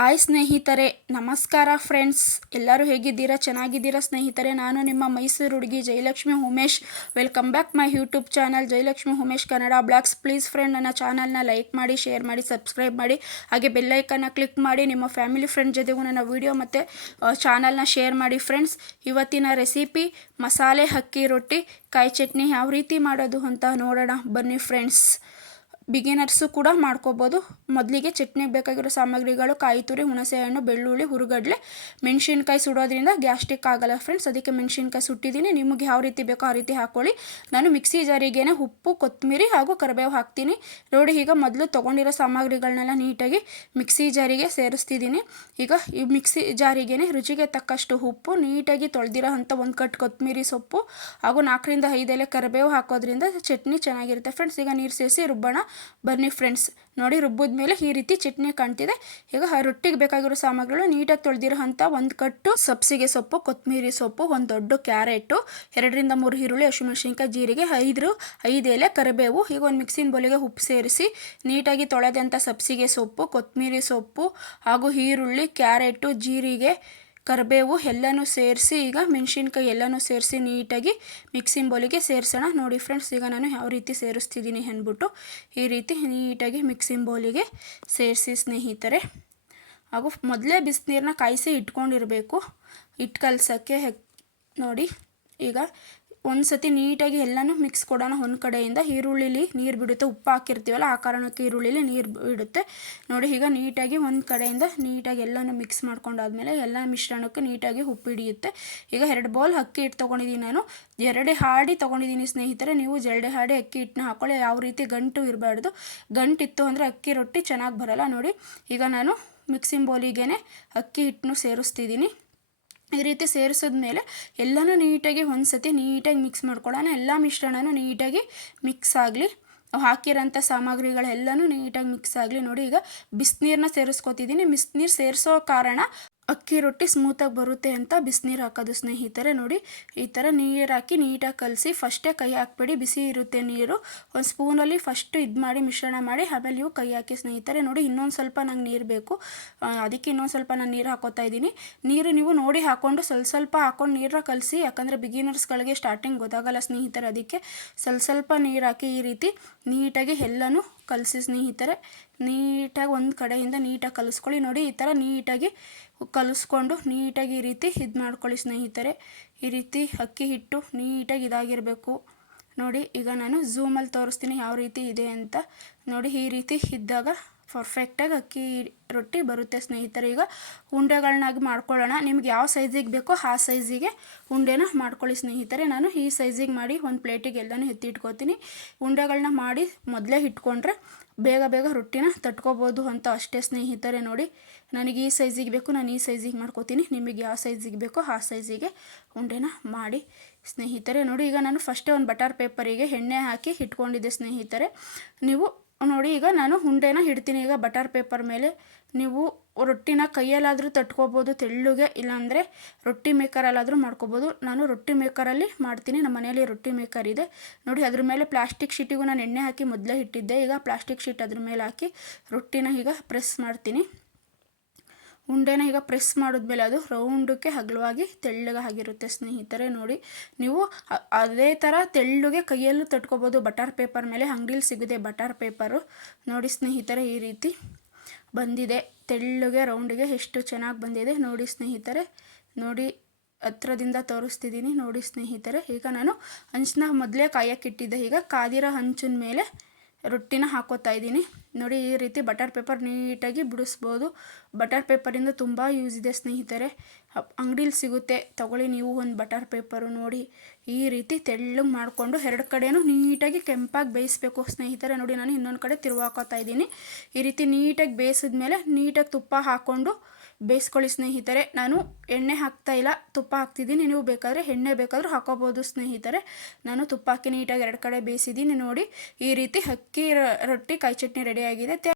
Hi ಸ್ನೇಹಿತರೆ, ನಮಸ್ಕಾರ friends. ಎಲ್ಲರೂ ಹೇಗಿದ್ದೀರಾ? ಚೆನ್ನಾಗಿದ್ದೀರಾ ಸ್ನೇಹಿತರೆ? ನಾನು ನಿಮ್ಮ ಮೈಸೂರು ಹುಡುಗಿ Jayalakshmi Umesh. Welcome back my YouTube channel Jayalakshmi Umesh Kannada vlogs please friend ನನ್ನ ಚಾನಲ್ನ ಲೈಕ್ ಮಾಡಿ ಶೇರ್ ಮಾಡಿ ಸಬ್ಸ್ಕ್ರೈಬ್ ಮಾಡಿ. ಹಾಗೆ ಬೆಲ್ಲೈಕನ್ನ ಕ್ಲಿಕ್ ಮಾಡಿ, ನಿಮ್ಮ ಫ್ಯಾಮಿಲಿ ಫ್ರೆಂಡ್ ಜೊತೆಗೂ ನನ್ನ ವಿಡಿಯೋ ಮತ್ತು ಚಾನಲ್ನ ಶೇರ್ ಮಾಡಿ ಫ್ರೆಂಡ್ಸ್ ಇವತ್ತಿನ ರೆಸಿಪಿ ಮಸಾಲೆ ಅಕ್ಕಿ ರೊಟ್ಟಿ, ಕಾಯಿ ಚಟ್ನಿ, ಯಾವ ರೀತಿ ಮಾಡೋದು ಅಂತ ನೋಡೋಣ. ಬನ್ನಿ ಫ್ರೆಂಡ್ಸ್ ಬಿಗಿನರ್ಸು ಕೂಡ ಮಾಡ್ಕೋಬೋದು. ಮೊದಲಿಗೆ ಚಟ್ನಿಗೆ ಬೇಕಾಗಿರೋ ಸಾಮಗ್ರಿಗಳು, ಕಾಯಿ ತುರಿ, ಹುಣಸೆಹಣ್ಣು, ಬೆಳ್ಳುಳ್ಳಿ, ಹುರುಗಡ್ಲೆ, ಮೆಣಸಿನ್ಕಾಯಿ ಸುಡೋದ್ರಿಂದ ಗ್ಯಾಸ್ಟಿಕ್ ಆಗಲ್ಲ ಫ್ರೆಂಡ್ಸ್ ಅದಕ್ಕೆ ಮೆಣಸಿನ್ಕಾಯಿ ಸುಟ್ಟಿದ್ದೀನಿ. ನಿಮಗೆ ಯಾವ ರೀತಿ ಬೇಕೋ ಆ ರೀತಿ ಹಾಕ್ಕೊಳ್ಳಿ ನಾನು ಮಿಕ್ಸಿ ಜಾರಿಗೇನೆ ಉಪ್ಪು, ಕೊತ್ತಂಬರಿ ಹಾಗೂ ಕರಿಬೇವು ಹಾಕ್ತೀನಿ. ನೋಡಿ, ಈಗ ಮೊದಲು ತೊಗೊಂಡಿರೋ ಸಾಮಗ್ರಿಗಳನ್ನೆಲ್ಲ ನೀಟಾಗಿ ಮಿಕ್ಸಿ ಜಾರಿಗೆ ಸೇರಿಸ್ತಿದ್ದೀನಿ. ಈಗ ಈ ಮಿಕ್ಸಿ ಜಾರಿಗೇನೆ ರುಚಿಗೆ ತಕ್ಕಷ್ಟು ಉಪ್ಪು, ನೀಟಾಗಿ ತೊಳೆದಿರೋ ಅಂಥ ಒಂದು ಕಟ್ ಕೊತ್ತಂಬರಿ ಸೊಪ್ಪು ಹಾಗೂ ನಾಲ್ಕರಿಂದ ಐದೆಲೆ ಕರಿಬೇವು ಹಾಕೋದ್ರಿಂದ ಚಟ್ನಿ ಚೆನ್ನಾಗಿರುತ್ತೆ ಫ್ರೆಂಡ್ಸ್ ಈಗ ನೀರು ಸೇರಿಸಿ ರುಬ್ಬಣ. ಬನ್ನಿ ಫ್ರೆಂಡ್ಸ್ ನೋಡಿ ರುಬ್ಬಿದ ಮೇಲೆ ಈ ರೀತಿ ಚಟ್ನಿ ಕಾಣ್ತಿದೆ. ಈಗ ರೊಟ್ಟಿಗೆ ಬೇಕಾಗಿರೋ ಸಾಮಗ್ರಿಗಳು ನೀಟಾಗಿ ತೊಳೆದಿರೋ ಅಂಥ ಒಂದು ಕಟ್ಟು ಸಬ್ಸಿಗೆ ಸೊಪ್ಪು ಕೊತ್ತಂಬರಿ ಸೊಪ್ಪು, ಒಂದು ದೊಡ್ಡ ಕ್ಯಾರೆಟು, ಎರಡರಿಂದ ಮೂರು ಈರುಳ್ಳಿ, ಹಸಿಮೆಣಸಿನ್ಕಾಯಿ, ಜೀರಿಗೆ, ಐದು ಐದು ಎಲೆ, ಕರಿಬೇವು, ಈಗ ಒಂದು ಮಿಕ್ಸಿನ ಬೊಲಿಗೆ ಉಪ್ಪು ಸೇರಿಸಿ ನೀಟಾಗಿ ತೊಳೆದಂಥ ಸಬ್ಸಿಗೆ ಸೊಪ್ಪು ಕೊತ್ತಂಬರಿ ಸೊಪ್ಪು ಹಾಗೂ ಈರುಳ್ಳಿ, ಕ್ಯಾರೆಟು, ಜೀರಿಗೆ ಕರಿಬೇವು ಎಲ್ಲನೂ ಸೇರಿಸಿ, ಈಗ ಮೆಣಸಿನ್ಕಾಯಿ ಎಲ್ಲನೂ ಸೇರಿಸಿ ನೀಟಾಗಿ ಮಿಕ್ಸಿನ ಬೌಲಿಗೆ ಸೇರಿಸೋಣ. ನೋಡಿ ಫ್ರೆಂಡ್ಸ್ ಈಗ ನಾನು ಯಾವ ರೀತಿ ಸೇರಿಸ್ತಿದ್ದೀನಿ ಅಂದ್ಬಿಟ್ಟು ಈ ರೀತಿ ನೀಟಾಗಿ ಮಿಕ್ಸಿನ ಬೌಲಿಗೆ ಸೇರಿಸಿ ಸ್ನೇಹಿತರೆ. ಹಾಗೂ ಮೊದಲೇ ಬಿಸಿನೀರನ್ನ ಕಾಯಿಸಿ ಇಟ್ಕೊಂಡಿರಬೇಕು. ಇಟ್ಟು ಕಲ್ಸೋಕ್ಕೆ ನೋಡಿ, ಈಗ ಒಂದು ಸತಿ ನೀಟಾಗಿ ಎಲ್ಲನೂ ಮಿಕ್ಸ್ ಕೊಡೋಣ. ಒಂದು ಕಡೆಯಿಂದ ಈರುಳ್ಳಿಲಿ ನೀರು ಬಿಡುತ್ತೆ, ಉಪ್ಪು ಹಾಕಿರ್ತೀವಲ್ಲ, ಆ ಕಾರಣಕ್ಕೆ ಈರುಳ್ಳಿಲಿ ನೀರು ಬಿಡುತ್ತೆ. ನೋಡಿ, ಈಗ ನೀಟಾಗಿ ಒಂದು ಕಡೆಯಿಂದ ನೀಟಾಗಿ ಎಲ್ಲನೂ ಮಿಕ್ಸ್ ಮಾಡ್ಕೊಂಡಾದ್ಮೇಲೆ ಎಲ್ಲ ಮಿಶ್ರಣಕ್ಕೆ ನೀಟಾಗಿ ಉಪ್ಪು ಹಿಡಿಯುತ್ತೆ. ಈಗ ಎರಡು ಬೌಲ್ ಅಕ್ಕಿ ಹಿಟ್ಟು ತೊಗೊಂಡಿದ್ದೀನಿ ನಾನು. ಎರಡೇ ಹಾಡಿ ತೊಗೊಂಡಿದ್ದೀನಿ ಸ್ನೇಹಿತರೆ, ನೀವು ಜರಡೆ ಹಾಡಿ ಅಕ್ಕಿ ಹಿಟ್ಟನ್ನ ಹಾಕೊಳ್ಳಿ, ಯಾವ ರೀತಿ ಗಂಟು ಇರಬಾರ್ದು. ಗಂಟಿತ್ತು ಅಂದರೆ ಅಕ್ಕಿ ರೊಟ್ಟಿ ಚೆನ್ನಾಗಿ ಬರೋಲ್ಲ. ನೋಡಿ, ಈಗ ನಾನು ಮಿಕ್ಸಿಂಗ್ ಬೌಲಿಗೆ ಅಕ್ಕಿ ಹಿಟ್ಟನ್ನು ಸೇರಿಸ್ತಿದ್ದೀನಿ. ಈ ರೀತಿ ಸೇರಿಸಿದ್ಮೇಲೆ ಎಲ್ಲನೂ ನೀಟಾಗಿ ಒಂದು ಸತಿ ನೀಟಾಗಿ ಮಿಕ್ಸ್ ಮಾಡ್ಕೊಳ್ಳೋಣ. ಎಲ್ಲ ಮಿಶ್ರಣನೂ ನೀಟಾಗಿ ಮಿಕ್ಸ್ ಆಗಲಿ. ಹಾಕಿರೋಂಥ ಸಾಮಗ್ರಿಗಳೆಲ್ಲನೂ ನೀಟಾಗಿ ಮಿಕ್ಸ್ ಆಗಲಿ. ನೋಡಿ ಈಗ ಬಿಸಿನೀರನ್ನ ಸೇರಿಸ್ಕೊತಿದ್ದೀನಿ. ಬಿಸಿನೀರು ಸೇರಿಸೋ ಕಾರಣ ಅಕ್ಕಿ ರೊಟ್ಟಿ ಸ್ಮೂತಾಗಿ ಬರುತ್ತೆ ಅಂತ ಬಿಸಿನೀರು ಹಾಕೋದು ಸ್ನೇಹಿತರೆ ನೋಡಿ. ಈ ಥರ ನೀರು ಹಾಕಿ ನೀಟಾಗಿ ಕಲಸಿ ಫಸ್ಟೇ ಕೈ ಹಾಕ್ಬೇಡಿ, ಬಿಸಿ ಇರುತ್ತೆ ನೀರು. ಒಂದು ಸ್ಪೂನಲ್ಲಿ ಫಸ್ಟು ಇದು ಮಾಡಿ, ಮಿಶ್ರಣ ಮಾಡಿ, ಆಮೇಲೆ ನೀವು ಕೈ ಹಾಕಿ ಸ್ನೇಹಿತರೆ ನೋಡಿ, ಇನ್ನೊಂದು ಸ್ವಲ್ಪ ನಂಗೆ ನೀರು ಬೇಕು. ಅದಕ್ಕೆ ಇನ್ನೊಂದು ಸ್ವಲ್ಪ ನಾನು ನೀರು ಹಾಕೋತಾ ಇದ್ದೀನಿ. ನೀರು ನೀವು ನೋಡಿ ಹಾಕ್ಕೊಂಡು ಸ್ವಲ್ಪ ಸ್ವಲ್ಪ ಹಾಕ್ಕೊಂಡು ನೀರನ್ನ ಕಲಸಿ, ಯಾಕಂದರೆ ಬಿಗಿನರ್ಸ್ಗಳಿಗೆ ಸ್ಟಾರ್ಟಿಂಗ್ ಗೊತ್ತಾಗಲ್ಲ ಸ್ನೇಹಿತರೆ ಅದಕ್ಕೆ. ಸ್ವಲ್ಪ ಸ್ವಲ್ಪ ನೀರು ಹಾಕಿ ಈ ರೀತಿ ನೀಟಾಗಿ ಎಲ್ಲನೂ ಕಲಸಿ ಸ್ನೇಹಿತರೆ. ನೀಟಾಗಿ ಒಂದು ಕಡೆಯಿಂದ ನೀಟಾಗಿ ಕಲಿಸ್ಕೊಳ್ಳಿ ನೋಡಿ, ಈ ಥರ ನೀಟಾಗಿ ಕಲಿಸ್ಕೊಂಡು ನೀಟಾಗಿ ಈ ರೀತಿ ಇದು ಮಾಡ್ಕೊಳ್ಳಿ ಸ್ನೇಹಿತರೆ. ಈ ರೀತಿ ಅಕ್ಕಿ ಹಿಟ್ಟು ನೀಟಾಗಿ ಇದಾಗಿರಬೇಕು. ನೋಡಿ, ಈಗ ನಾನು ಝೂಮಲ್ಲಿ ತೋರಿಸ್ತೀನಿ ಯಾವ ರೀತಿ ಇದೆ ಅಂತ. ನೋಡಿ, ಈ ರೀತಿ ಇದ್ದಾಗ ಪರ್ಫೆಕ್ಟಾಗಿ ಅಕ್ಕಿ ರೊಟ್ಟಿ ಬರುತ್ತೆ ಸ್ನೇಹಿತರೆ. ಈಗ ಉಂಡೆಗಳನ್ನಾಗಿ ಮಾಡ್ಕೊಳ್ಳೋಣ. ನಿಮ್ಗೆ ಯಾವ ಸೈಜಿಗೆ ಬೇಕೋ ಆ ಸೈಜಿಗೆ ಉಂಡೆನ ಮಾಡ್ಕೊಳ್ಳಿ ಸ್ನೇಹಿತರೆ. ನಾನು ಈ ಸೈಜಿಗೆ ಮಾಡಿ ಒಂದು ಪ್ಲೇಟಿಗೆ ಎಲ್ಲನೂ ಎತ್ತಿಟ್ಕೋತೀನಿ. ಉಂಡೆಗಳನ್ನ ಮಾಡಿ ಮೊದಲೇ ಇಟ್ಕೊಂಡ್ರೆ ಬೇಗ ಬೇಗ ರೊಟ್ಟಿನ ತಟ್ಕೋಬೋದು ಅಂತ ಅಷ್ಟೇ ಸ್ನೇಹಿತರೆ ನೋಡಿ. ನನಗೆ ಈ ಸೈಜಿಗೆ ಬೇಕು, ನಾನು ಈ ಸೈಜಿಗೆ ಮಾಡ್ಕೋತೀನಿ. ನಿಮಗೆ ಯಾವ ಸೈಜಿಗೆ ಬೇಕೋ ಆ ಸೈಜಿಗೆ ಉಂಡೆನ ಮಾಡಿ ಸ್ನೇಹಿತರೆ ನೋಡಿ. ಈಗ ನಾನು ಫಸ್ಟೇ ಒಂದು ಬಟರ್ ಪೇಪರಿಗೆ ಎಣ್ಣೆ ಹಾಕಿ ಇಟ್ಕೊಂಡಿದ್ದೆ ಸ್ನೇಹಿತರೆ. ನೀವು ನೋಡಿ, ಈಗ ನಾನು ಉಂಡೆನ ಇಡ್ತೀನಿ ಈಗ ಬಟರ್ ಪೇಪರ್ ಮೇಲೆ ನೀವು ರೊಟ್ಟಿನ ಕೈಯಲ್ಲಾದರೂ ತಟ್ಕೋಬೋದು, ತೆಳ್ಳುಗೆ, ಇಲ್ಲಾಂದರೆ ರೊಟ್ಟಿ ಮೇಕರಲ್ಲಾದರೂ ಮಾಡ್ಕೋಬೋದು. ನಾನು ರೊಟ್ಟಿ ಮೇಕರಲ್ಲಿ ಮಾಡ್ತೀನಿ. ನಮ್ಮ ಮನೆಯಲ್ಲಿ ರೊಟ್ಟಿ ಮೇಕರ್ ಇದೆ. ನೋಡಿ, ಅದ್ರ ಮೇಲೆ ಪ್ಲಾಸ್ಟಿಕ್ ಶೀಟಿಗೂ ನಾನು ಎಣ್ಣೆ ಹಾಕಿ ಮೊದಲೇ ಇಟ್ಟಿದ್ದೆ. ಈಗ ಪ್ಲಾಸ್ಟಿಕ್ ಶೀಟ್ ಅದ್ರ ಮೇಲೆ ಹಾಕಿ ರೊಟ್ಟಿನ ಈಗ ಪ್ರೆಸ್ ಮಾಡ್ತೀನಿ. ಉಂಡೆನ ಈಗ ಪ್ರೆಸ್ ಮಾಡಿದ್ಮೇಲೆ ಅದು ರೌಂಡಕ್ಕೆ ಹಗಲವಾಗಿ ತೆಳ್ಳಗೆ ಆಗಿರುತ್ತೆ ಸ್ನೇಹಿತರೆ ನೋಡಿ. ನೀವು ಅದೇ ಥರ ತೆಳ್ಳುಗೆ ಕೈಯಲ್ಲೂ ತಟ್ಕೋಬೋದು, ಬಟರ್ ಪೇಪರ್ ಮೇಲೆ ಅಂಗಡಿಲಿ ಸಿಗುತ್ತೆ ಬಟರ್ ಪೇಪರು. ನೋಡಿ ಸ್ನೇಹಿತರೆ ಈ ರೀತಿ ಬಂದಿದೆ. ತೆಳ್ಳಗೆ, ರೌಂಡಿಗೆ ಎಷ್ಟು ಚೆನ್ನಾಗಿ ಬಂದಿದೆ ನೋಡಿ ಸ್ನೇಹಿತರೆ. ನೋಡಿ ಹತ್ರದಿಂದ ತೋರಿಸ್ತಿದ್ದೀನಿ ನೋಡಿ ಸ್ನೇಹಿತರೆ. ಈಗ ನಾನು ಹಂಚನ್ನ ಮೊದಲೇ ಕಾಯಕ್ಕಿಟ್ಟಿದ್ದೆ ಈಗ ಕಾದಿರೋ ಹಂಚಿನ ಮೇಲೆ ರೊಟ್ಟಿನ ಹಾಕೋತಾ ಇದ್ದೀನಿ. ನೋಡಿ, ಈ ರೀತಿ ಬಟರ್ ಪೇಪರ್ ನೀಟಾಗಿ ಬಿಡಿಸ್ಬೋದು. ಬಟರ್ ಪೇಪರಿಂದ ತುಂಬ ಯೂಸ್ ಇದೆ ಸ್ನೇಹಿತರೆ. ಅಂಗಡೀಲಿ ಸಿಗುತ್ತೆ. ತಗೊಳ್ಳಿ ನೀವು ಒಂದು ಬಟರ್ ಪೇಪರು ನೋಡಿ. ಈ ರೀತಿ ತೆಳ್ಳಗೆ ಮಾಡಿಕೊಂಡು ಎರಡು ಕಡೆಯೂ ನೀಟಾಗಿ ಕೆಂಪಾಗಿ ಬೇಯಿಸ್ಬೇಕು ಸ್ನೇಹಿತರೆ. ನೋಡಿ, ನಾನು ಇನ್ನೊಂದು ಕಡೆ ತಿರುವಾಕೋತಾ ಇದ್ದೀನಿ. ಈ ರೀತಿ ನೀಟಾಗಿ ಬೇಯಿಸಿದ್ಮೇಲೆ ನೀಟಾಗಿ ತುಪ್ಪ ಹಾಕ್ಕೊಂಡು ಬೇಯಿಸ್ಕೊಳ್ಳಿ ಸ್ನೇಹಿತರೆ. ನಾನು ಎಣ್ಣೆ ಹಾಕ್ತಾ ಇಲ್ಲ, ತುಪ್ಪ ಹಾಕ್ತಿದ್ದೀನಿ. ನೀವು ಬೇಕಾದರೆ ಎಣ್ಣೆ ಬೇಕಾದರೂ ಹಾಕೋಬೋದು ಸ್ನೇಹಿತರೆ. ನಾನು ತುಪ್ಪ ಹಾಕಿ ನೀಟಾಗಿ ಎರಡು ಕಡೆ ಬೇಯಿಸಿದ್ದೀನಿ ನೋಡಿ. ಈ ರೀತಿ ಅಕ್ಕಿ ರೊಟ್ಟಿ, ಕಾಯಿ ಚಟ್ನಿ ರೆಡಿಯಾಗಿದೆ